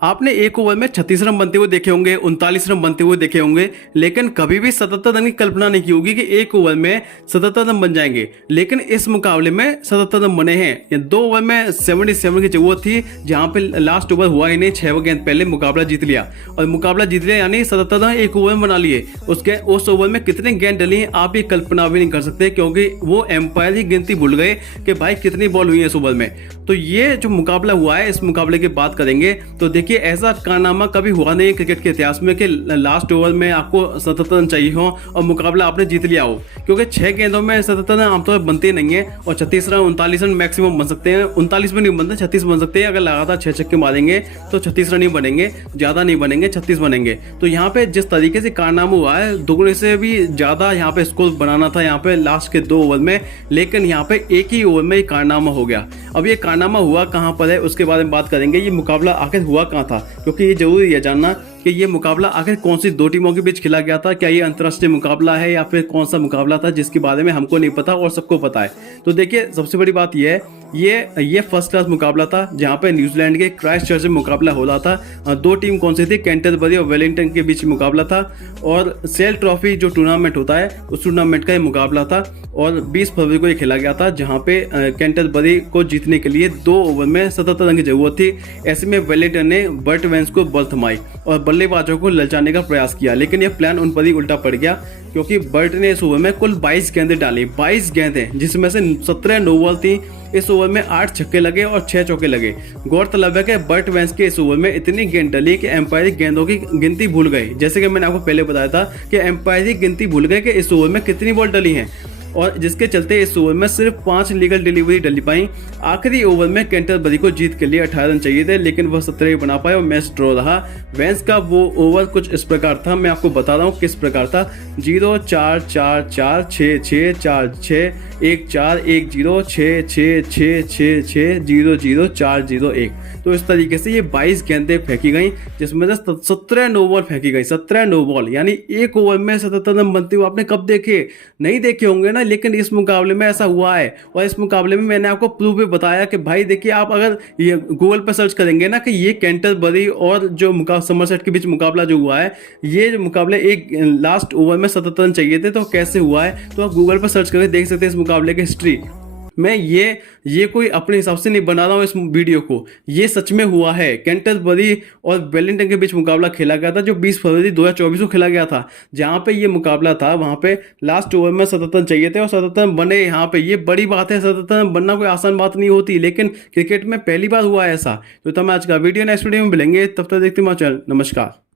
आपने एक ओवर में 36 रन बनते हुए देखे होंगे, 39 रन बनते हुए देखे होंगे, लेकिन कभी भी 77 रन की कल्पना नहीं की होगी कि एक ओवर में 77 रन बन जाएंगे। लेकिन इस मुकाबले में 77 रन बने हैं। ये 2 ओवर में 77 की जरूरत थी, जहां पे लास्ट ओवर हुआ ही नहीं, 6 गेंद पहले मुकाबला जीत लिया और मुकाबला जीत लिया यानी 77 रन एक ओवर में बना लिए। उस ओवर में कितने गेंद डली हैं आप ये कल्पना भी नहीं कर सकते, क्योंकि वो एम्पायर ही गिनती भूल गए कि भाई कितनी बॉल हुई है इस ओवर में। तो ये जो मुकाबला हुआ है, इस मुकाबले की बात करेंगे तो देखिए ऐसा कारनामा कभी हुआ नहीं क्रिकेट के इतिहास में कि लास्ट ओवर में आपको 77 रन चाहिए हो और मुकाबला आपने जीत लिया हो, क्योंकि 6 गेंदों में 77 रन आमतौर पर बनते नहीं है और 36 रन 39 रन मैक्सिमम बन सकते हैं। 39 में नहीं बनते, 36 बन सकते हैं। अगर लगातार 6 छक्के मारेंगे तो 36 रन ही बनेंगे, ज्यादा नहीं बनेंगे, 36 बनेंगे। तो यहाँ पे जिस तरीके से कारनामा हुआ है, दुगने से भी ज्यादा यहाँ पे स्कोर बनाना था यहाँ पे लास्ट के 2 ओवर में, लेकिन यहाँ पे एक ही ओवर में ये कारनामा हो गया। अब ये कारनामा हुआ कहाँ पर है उसके बारे में बात करेंगे। ये मुकाबला आखिर हुआ कहाँ था, क्योंकि ये जरूरी है जानना कि ये मुकाबला आखिर कौन सी 2 टीमों के बीच खेला गया था। क्या ये अंतर्राष्ट्रीय मुकाबला है या फिर कौन सा मुकाबला था जिसके बारे में हमको नहीं पता और सबको पता है। तो देखिए सबसे बड़ी बात यह है, ये फर्स्ट क्लास मुकाबला था जहां पे न्यूजीलैंड के क्राइस्टचर्च में मुकाबला हो रहा था। 2 टीम कौन सी थी, कैंटरबरी और वेलिंगटन के बीच मुकाबला था और सेल ट्रॉफी जो टूर्नामेंट होता है उस टूर्नामेंट का ये मुकाबला था और 20 फरवरी को ये खेला गया था, जहां पे कैंटरबरी को जीतने के लिए 2 ओवर में 77 रन की जरूरत थी। ऐसे में वेलिंगटन ने बर्ट वेंस को बॉल थमाई और बल्लेबाजों को ललचाने का प्रयास किया, लेकिन यह प्लान उन पर ही उल्टा पड़ गया, क्योंकि बर्ट ने इस ओवर में कुल 22 गेंदें डाली। 22 गेंदें जिसमें से 17 नो बॉल थी। इस ओवर में 8 छक्के लगे और 6 चौके लगे। गौरतलब है कि बर्ट वेंस के इस ओवर में इतनी गेंद डली कि एम्पायर गेंदों की गिनती भूल गए। जैसे कि मैंने आपको पहले बताया था कि एम्पायर गिनती भूल गए कि इस ओवर में कितनी बॉल डली हैं, और जिसके चलते इस ओवर में सिर्फ 5 लीगल डिलीवरी डली पाई। आखिरी ओवर में कैंटरबरी को जीत के लिए 18 रन चाहिए थे, लेकिन वह 17 ही बना पाए और मैच ड्रॉ रहा। वेंस का वो ओवर कुछ इस प्रकार था, मैं आपको बता रहा हूँ किस प्रकार था। 0-4-4-4-6-6-1-4-1-0-6-6-6-6-0-0-4-0-1। तो इस तरीके से ये 22 गेंदें फेंकी गई, जिसमें से 17 नो बॉल फेंकी गई। 17 नो बॉल यानी एक ओवर में 77 रन बनते हुए आपने कब देखे, नहीं देखे होंगे ना, लेकिन इस मुकाबले में ऐसा हुआ है। और इस मुकाबले में मैंने आपको प्रूफ भी बताया कि भाई देखिए, आप अगर ये गूगल पर सर्च करेंगे ना कि ये कैंटरबरी और जो समरसेट के बीच मुकाबला जो हुआ है, ये मुकाबले एक लास्ट ओवर में 77 रन चाहिए थे, तो कैसे हुआ है तो आप गूगल पर सर्च करके देख सकते हैं इस मुकाबले की हिस्ट्री। मैं ये कोई अपने हिसाब से नहीं बना रहा हूँ इस वीडियो को, ये सच में हुआ है। कैंटरबरी और वेलिंगटन के बीच मुकाबला खेला गया था जो 20 फरवरी 2024 को खेला गया था, जहां पे ये मुकाबला था। वहां पे लास्ट ओवर में 77 रन चाहिए थे और 77 रन बने। यहाँ पे ये बड़ी बात है, 77 रन बनना कोई आसान बात नहीं होती, लेकिन क्रिकेट में पहली बार हुआ है ऐसा। तो तब आज का वीडियो नेक्स्ट वीडियो में मिलेंगे, तब तक देखते हैं चैनल। नमस्कार।